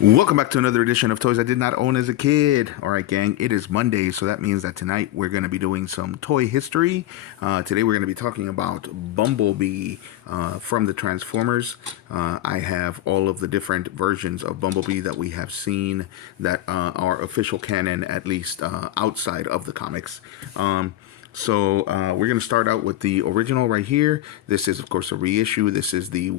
Welcome back to another edition of Toys I Did Not Own as a Kid. All right, gang, it is Monday, so that means that tonight we're going to be doing some toy history. Today we're going to be talking about Bumblebee from the Transformers. I have all of the different versions of Bumblebee that we have seen that are official canon, at least outside of the comics. So we're going to start out with the original right here. This is, of course, a reissue. This is the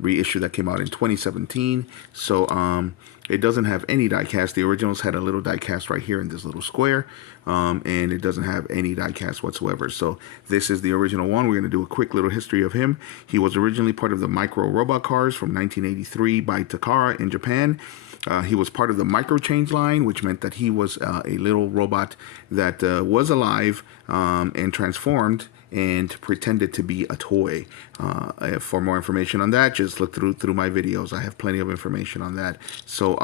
reissue that came out in 2017. So it doesn't have any diecast. The originals had a little diecast right here in this little square, and it doesn't have any diecast whatsoever. So this is the original one. We're going to do a quick little history of him. He was originally part of the Micro Robot Cars from 1983 by Takara in Japan. He was part of the Micro Change line, which meant that he was a little robot that was alive and transformed and pretended to be a toy. For more information on that, just look through my videos. I have plenty of information on that. So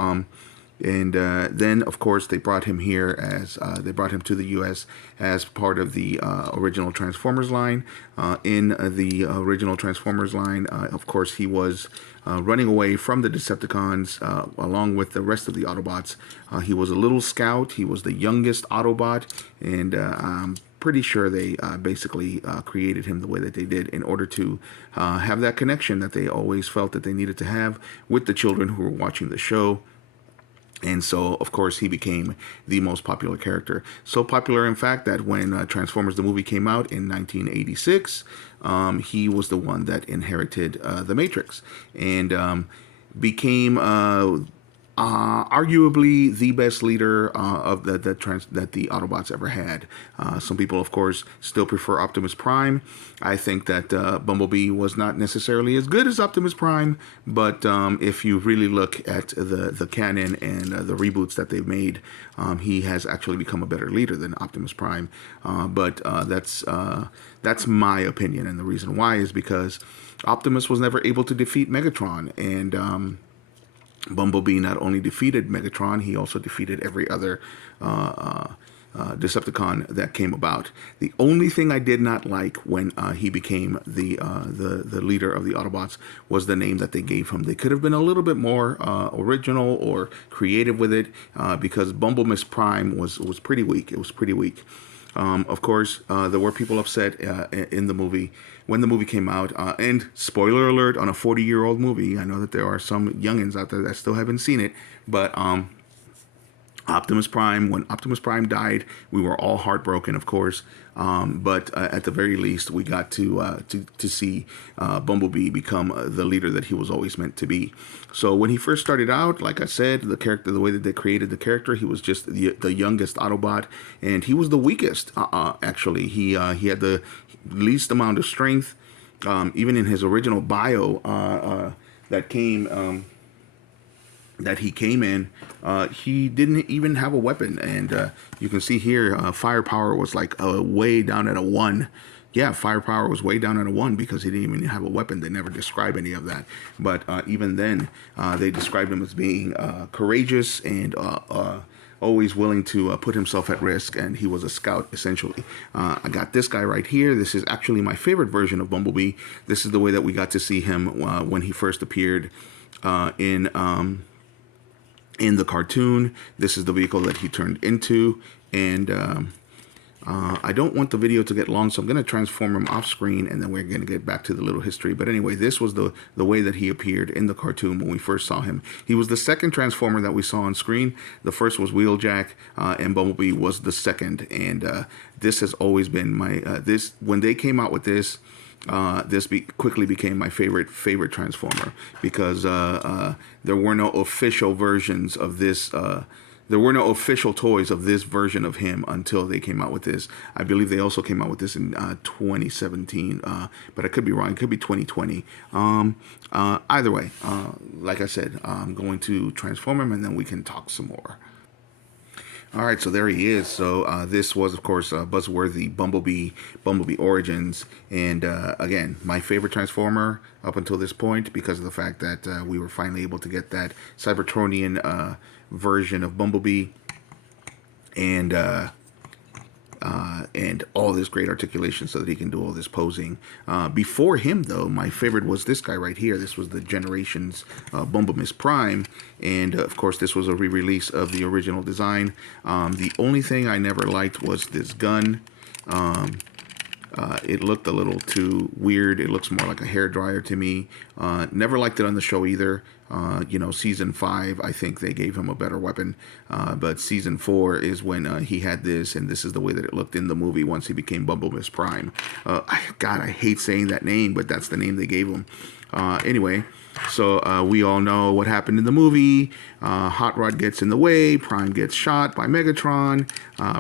then of course they brought him here as they brought him to the U.S. as part of the original Transformers line. In the original Transformers line, of course, he was running away from the Decepticons along with the rest of the Autobots. He was a little scout. He was the youngest Autobot, and I'm pretty sure they basically created him the way that they did in order to have that connection that they always felt that they needed to have with the children who were watching the show. And so, of course, he became the most popular character. So popular, in fact, that when Transformers the movie came out in 1986, he was the one that inherited the Matrix and became arguably the best leader of that the Autobots ever had. Some people, of course, still prefer Optimus Prime. I think that Bumblebee was not necessarily as good as Optimus Prime, but if you really look at the canon and the reboots that they've made, he has actually become a better leader than Optimus Prime. But that's my opinion, and the reason why is because Optimus was never able to defeat Megatron, and Bumblebee not only defeated Megatron, he also defeated every other Decepticon that came about. The only thing I did not like when he became the leader of the Autobots was the name that they gave him. They could have been a little bit more original or creative with it, because Bumblebee Prime was pretty weak. It was pretty weak. Of course, there were people upset in the movie when the movie came out. And spoiler alert on a 40-year-old movie. I know that there are some youngins out there that still haven't seen it. But Optimus Prime, when Optimus Prime died, we were all heartbroken, of course. But at the very least, we got to see Bumblebee become the leader that he was always meant to be. So when he first started out, like I said, the character, the way that they created the character, he was just the youngest Autobot, and he was the weakest. Actually, he had the least amount of strength. Even in his original bio that he came in, he didn't even have a weapon, and you can see here, firepower was like way down at a 1. Yeah, firepower was way down at a 1 because he didn't even have a weapon. They never describe any of that, but even then, they described him as being courageous and always willing to put himself at risk, and he was a scout, essentially. I got this guy right here. This is actually my favorite version of Bumblebee. This is the way that we got to see him when he first appeared in the cartoon. This is the vehicle that he turned into, and I don't want the video to get long, so I'm going to transform him off screen, and then we're going to get back to the little history. But anyway, this was the way that he appeared in the cartoon when we first saw him. He was the second Transformer that we saw on screen. The first was Wheeljack, and Bumblebee was the second. And this has always been my when they came out with this. Quickly became my favorite Transformer, because there were no official versions of this. There were no official toys of this version of him until they came out with this. I believe they also came out with this in 2017, but I could be wrong. It could be 2020. Either way, like I said, I'm going to transform him, and then we can talk some more. All right, so there he is. So this was, of course, buzzworthy Bumblebee Origins. And again, my favorite Transformer up until this point, because of the fact that we were finally able to get that Cybertronian version of Bumblebee. And and all this great articulation so that he can do all this posing. Before him, though, my favorite was this guy right here. This was the Generations Bumblebee Prime, and of course, this was a re-release of the original design. The only thing I never liked was this gun. It looked a little too weird. It looks more like a hairdryer to me. Never liked it on the show either. Season 5, I think they gave him a better weapon. But season 4 is when he had this, and this is the way that it looked in the movie once he became Bumblebee Prime. God, I hate saying that name, but that's the name they gave him. Anyway, so we all know what happened in the movie. Hot Rod gets in the way. Prime gets shot by Megatron.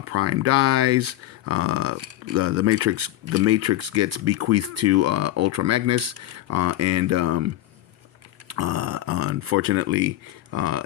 Prime dies. The Matrix gets bequeathed to Ultra Magnus, and unfortunately,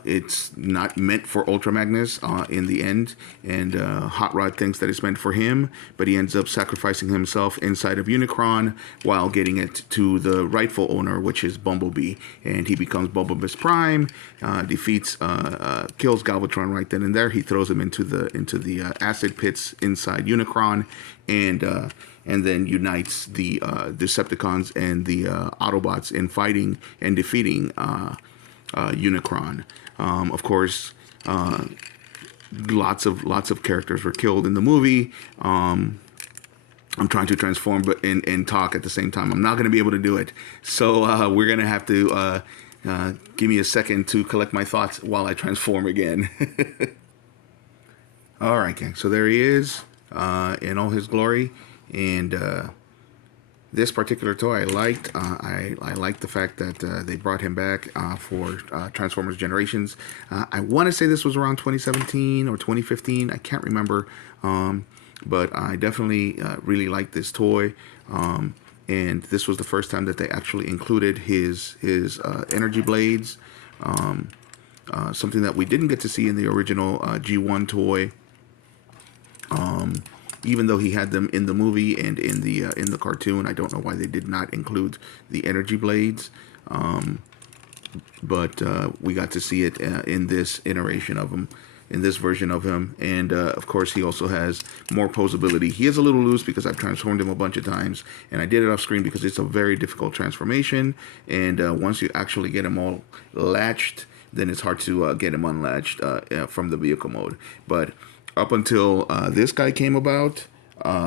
it's not meant for Ultra Magnus in the end, and Hot Rod thinks that it's meant for him, but he ends up sacrificing himself inside of Unicron while getting it to the rightful owner, which is Bumblebee, and he becomes Bumblebee Prime, kills Galvatron right then and there. He throws him into the acid pits inside Unicron, and then unites the Decepticons and the Autobots in fighting and defeating Unicron. Of course, lots of characters were killed in the movie. I'm trying to transform and talk at the same time. I'm not going to be able to do it. So we're going to have to give me a second to collect my thoughts while I transform again. All right, gang. So there he is in all his glory. And this particular toy I liked. I liked the fact that they brought him back for Transformers Generations. I want to say this was around 2017 or 2015. I can't remember. But I definitely really liked this toy. And this was the first time that they actually included his energy blades. Something that we didn't get to see in the original G1 toy. Even though he had them in the movie and in the cartoon, I don't know why they did not include the energy blades. But we got to see it in this iteration of him, in this version of him. And of course, he also has more posability. He is a little loose because I've transformed him a bunch of times, and I did it off screen because it's a very difficult transformation. And once you actually get him all latched, then it's hard to get him unlatched from the vehicle mode. But up until this guy came about,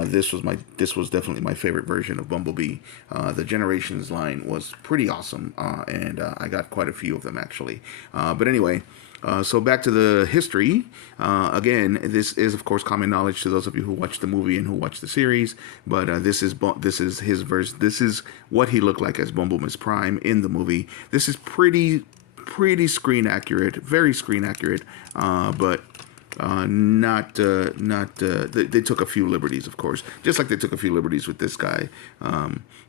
this was definitely my favorite version of Bumblebee. The Generations line was pretty awesome, and I got quite a few of them actually. But anyway, so back to the history. Again, this is of course common knowledge to those of you who watched the movie and who watched the series. But this is his verse. This is what he looked like as Bumblebee Prime in the movie. This is pretty screen accurate, very screen accurate, but they took a few liberties, of course, just like they took a few liberties with this guy.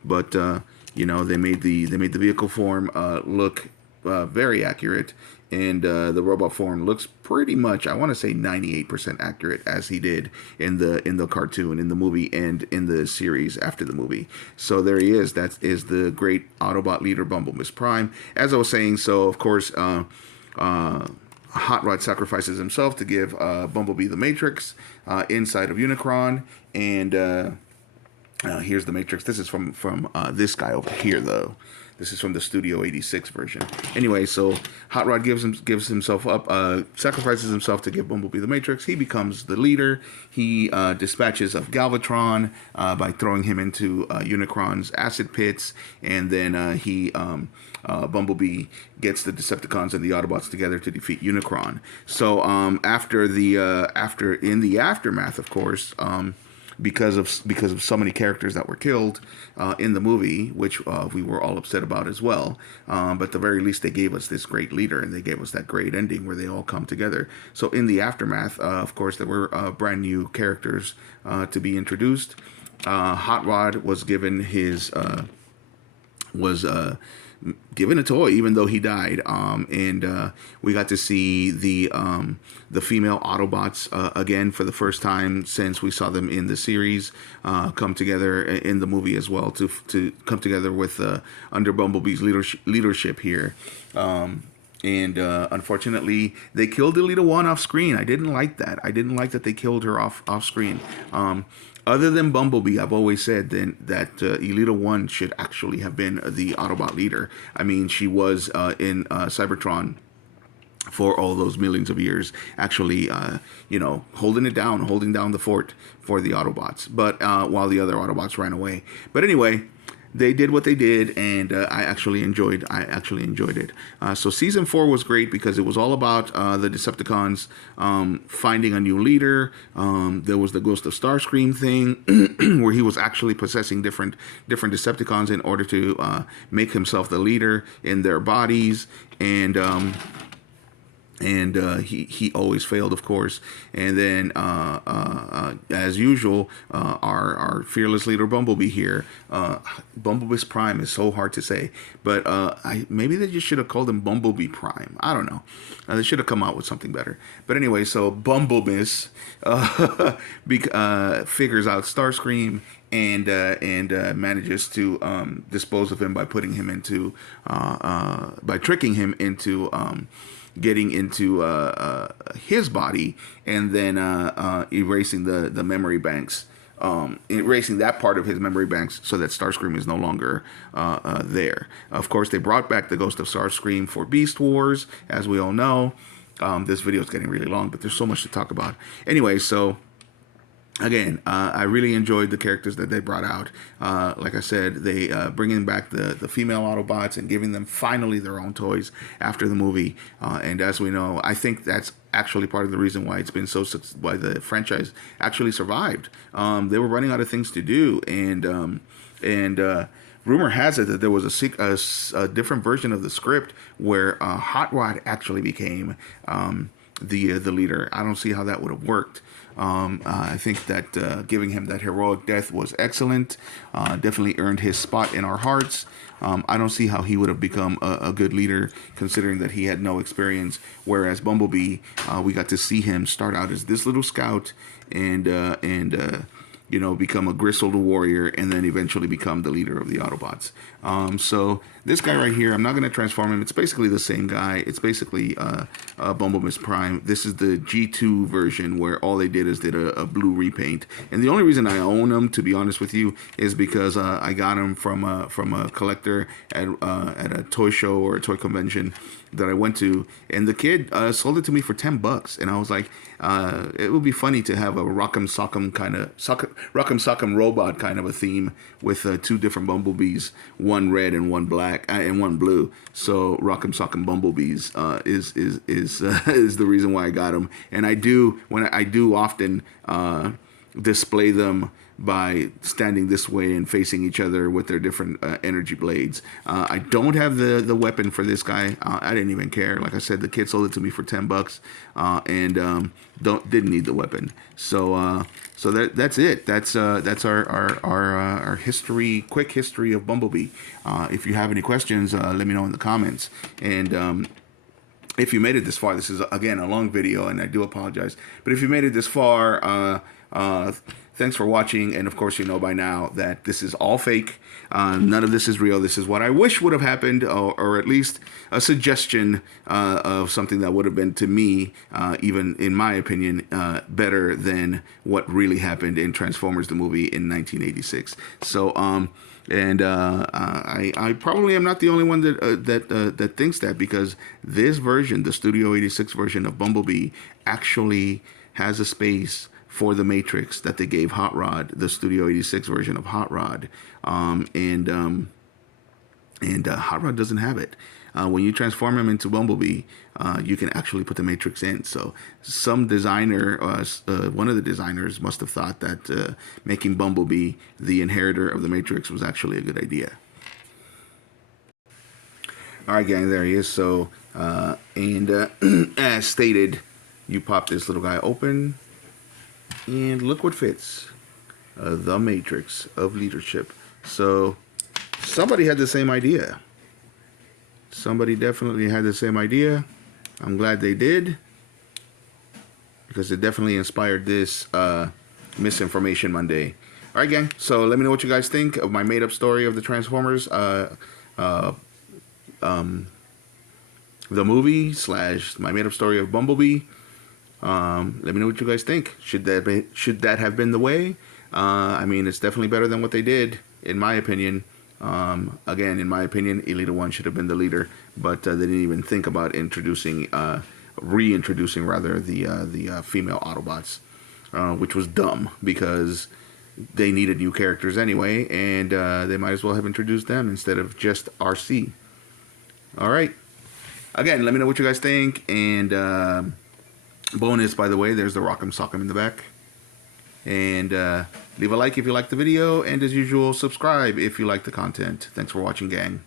But they made the vehicle form look very accurate, and the robot form looks pretty much, I want to say 98% accurate, as he did in the cartoon, in the movie, and in the series after the movie. So there he is. That is the great Autobot leader, Bumblebee Prime. As I was saying, so of course, Hot Rod sacrifices himself to give Bumblebee the Matrix inside of Unicron, and here's the Matrix. This is from this guy over here, though. This is from the Studio 86 version. Anyway, so Hot Rod gives himself up, sacrifices himself to give Bumblebee the Matrix. He becomes the leader. He dispatches of Galvatron by throwing him into Unicron's acid pits, and then Bumblebee gets the Decepticons and the Autobots together to defeat Unicron. So in the aftermath, of course, because of so many characters that were killed in the movie, which we were all upset about as well. But at the very least, they gave us this great leader, and they gave us that great ending where they all come together. So in the aftermath, of course, there were brand new characters to be introduced. Hot Rod was given given a toy, even though he died, and we got to see the female Autobots again for the first time since we saw them in the series come together in the movie as well, to come together with under Bumblebee's leadership here. And unfortunately, they killed Elita One off screen. I didn't like that. I didn't like that they killed her off screen. Other than Bumblebee, I've always said then that Elita One should actually have been the Autobot leader. I mean, she was in Cybertron for all those millions of years, actually, holding it down, holding down the fort for the Autobots. But while the other Autobots ran away. But anyway, they did what they did, and I actually enjoyed it. So season 4 was great because it was all about the Decepticons finding a new leader. There was the Ghost of Starscream thing, where he was actually possessing different Decepticons in order to make himself the leader in their bodies, and he always failed, of course. And then, as usual, our fearless leader Bumblebee here. Bumblebee's Prime is so hard to say, but maybe they just should have called him Bumblebee Prime. I don't know. They should have come out with something better. But anyway, so Bumblebee figures out Starscream and manages to dispose of him by putting him into by tricking him into getting into his body, and then erasing the memory banks, erasing that part of his memory banks, so that Starscream is no longer there. Of course, they brought back the Ghost of Starscream for Beast Wars, as we all know. This video is getting really long, but there's so much to talk about. Anyway, so again, I really enjoyed the characters that they brought out. Like I said, they bringing back the female Autobots and giving them finally their own toys after the movie. And as we know, I think that's actually part of the reason why it's been why the franchise actually survived. They were running out of things to do, and rumor has it that there was a different version of the script where Hot Rod actually became the leader. I don't see how that would have worked. I think that giving him that heroic death was excellent. Definitely earned his spot in our hearts. I don't see how he would have become a good leader, considering that he had no experience. Whereas Bumblebee, we got to see him start out as this little scout and become a gristled warrior, and then eventually become the leader of the Autobots. So this guy right here, I'm not going to transform him. It's basically the same guy. It's basically Bumblebee's Prime. This is the G2 version, where all they did is did a blue repaint. And the only reason I own him, to be honest with you, is because I got him from a collector at a toy show or a toy convention that I went to, and the kid sold it to me for $10, and I was like, it would be funny to have a Rock'em Sock'em robot kind of a theme with two different Bumblebees, one red and one black and one blue. So Rock'em Sock'em Bumblebees is the reason why I got them, and I do often display them by standing this way and facing each other with their different energy blades. I don't have the weapon for this guy. I didn't even care. Like I said, the kid sold it to me for $10, and didn't need the weapon. So that's it. That's our history, quick history of Bumblebee. If you have any questions, let me know in the comments. And if you made it this far, this is again a long video, and I do apologize. But if you made it this far, thanks for watching, and of course you know by now that this is all fake. None of this is real. This is what I wish would have happened, or at least a suggestion of something that would have been, to me, even in my opinion, better than what really happened in Transformers the movie in 1986. So I probably am not the only one that thinks that, because this version, the Studio 86 version of Bumblebee, actually has a space for the Matrix that they gave Hot Rod, the Studio 86 version of Hot Rod, and Hot Rod doesn't have it. When you transform him into Bumblebee, you can actually put the Matrix in. So some designer, one of the designers, must have thought that making Bumblebee the inheritor of the Matrix was actually a good idea. All right, gang, there he is. So, as stated, you pop this little guy open, and look what fits. The Matrix of leadership. So somebody had the same idea. Somebody definitely had the same idea. I'm glad they did, because it definitely inspired this Misinformation Monday. All right, gang. So let me know what you guys think of my made-up story of the Transformers. the movie slash my made up story of Bumblebee. Let me know what you guys think. Should that have been the way? I mean, it's definitely better than what they did, in my opinion. Again, in my opinion, Elita One should have been the leader, but they didn't even think about reintroducing rather the female Autobots, which was dumb because they needed new characters anyway, and they might as well have introduced them instead of just RC. All right. Again, let me know what you guys think, and bonus, by the way, there's the Rock'em Sock'em in the back. And leave a like if you like the video, and as usual, subscribe if you like the content. Thanks for watching, gang.